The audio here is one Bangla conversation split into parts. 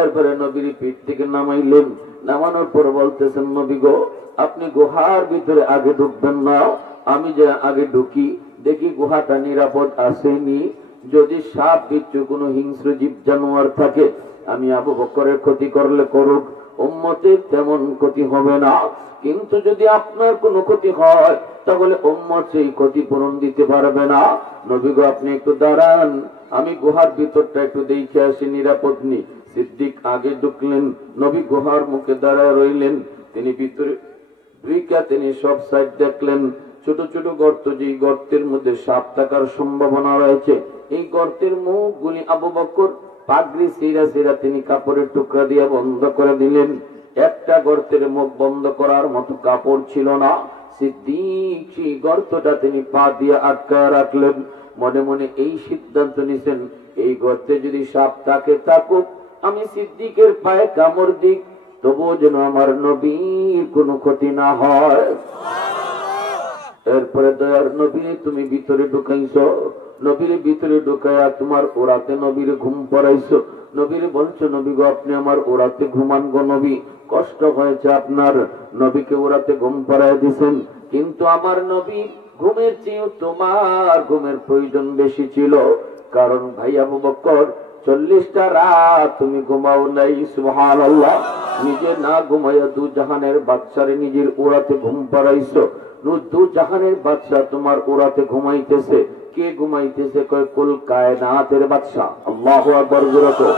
এরপরে নবীর পিঠ থেকে নামাইলেন। নামানোর পর বলতেছেন, নবী গো, আপনি গুহার ভিতরে আগে ঢুকবেন না, আমি যে আগে ঢুকি, দেখি গুহাটা নিরাপদ আসেনি। যদি সাপ বিচ্ছু কোনো হিংস্র জীব জানোয়ার থাকে, আমি আবু বকরের ক্ষতি করলে করুক, উম্মতের তেমন ক্ষতি হবে না। কিন্তু যদি আপনার কোনো ক্ষতি হয়, তাহলে উম্মত সেই ক্ষতিপূরণ দিতে পারবে না। নবী গো, আপনি একটু দাঁড়ান, আমি গুহার ভিতরটা একটু দেখে আসি নিরাপদ নি। সিদ্দিক আগে ঢুকলেন, নবী গুহার মুখে দাঁড়ায় রইলেন। তিনি ভিতরে তিনি সব সাইড দেখলেন, ছোট ছোট গর্ত, যে গর্তের মধ্যে সাপ থাকার সম্ভাবনা রয়েছে। এই গর্তের মুখগুলি আবু বকর পাগড়ি সিরা সিরা তিনি কাপড়ের টুকরা দিয়ে বন্ধ করে দিলেন। একটা গর্তের মুখ বন্ধ করার মতো কাপড় ছিল না। সিদ্দিক সেই গর্তটা তিনি পা দিয়ে আটকায় রাখলেন। মনে মনে এই সিদ্ধান্ত নিছেন, এই গর্তে যদি সাপ থাকে থাকুক, আমি সিদ্দিকের পায়ে কামড় দিক, তবুও যেন আমার নবীর কোনো ক্ষতি না হয়। এরপরে দয়ার নবী তুমি ভিতরে ঢুকাইছো, নবীর ভিতরে ঢুকাইয়া তোমার ওরাতে নবীর ঘুম পড়াইছো। নবীর বলছো, নবী গো, আপনি আমার ওরাতে ঘুমান গো নবী, কষ্ট হয়েছে আপনার। নবীকে ওরাতে ঘুম পড়াই দিছেন, কিন্তু আমার নবী ঘুমের চেয়েও তোমার ঘুমের প্রয়োজন বেশি ছিল। কারণ ভাই আবু বকর, 40টা রাত তুমি ঘুমাও নাই। সুবহানাল্লাহ। নিজে না ঘুমাইয়া দু জাহানের বাদশারে নিজের ওরাতে ঘুম পাড়াইছো। দু জাহানের বাদশা তোমার ওরাতে ঘুমাইতেছে। কে ঘুমাইতেছে? কয় কুল কায়নাতের বাদশা। আল্লাহু আকবার। জোরে কো,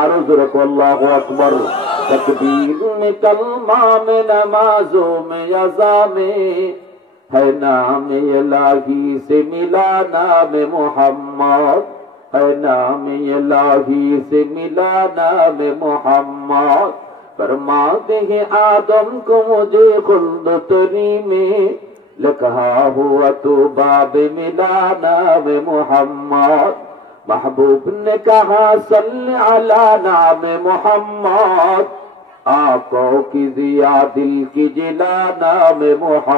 আরো জোরে কো, আল্লাহু আকবার। तकबीर में कलमा में नमाजों में अज़ा में है नाम इलाही से मिला नाम मोहम्मद, है नाम इलाही से मिला नाम मोहम्मद। फरमाते हैं आदम को मुझे खुल्द तरी में लिखा हुआ तो बाब मिला नाम मोहम्मद। महबूब ने कहा सल्ले अला नाम मोहम्मद, आंखों की जिया दिल की जिला नाम मोहम्मद।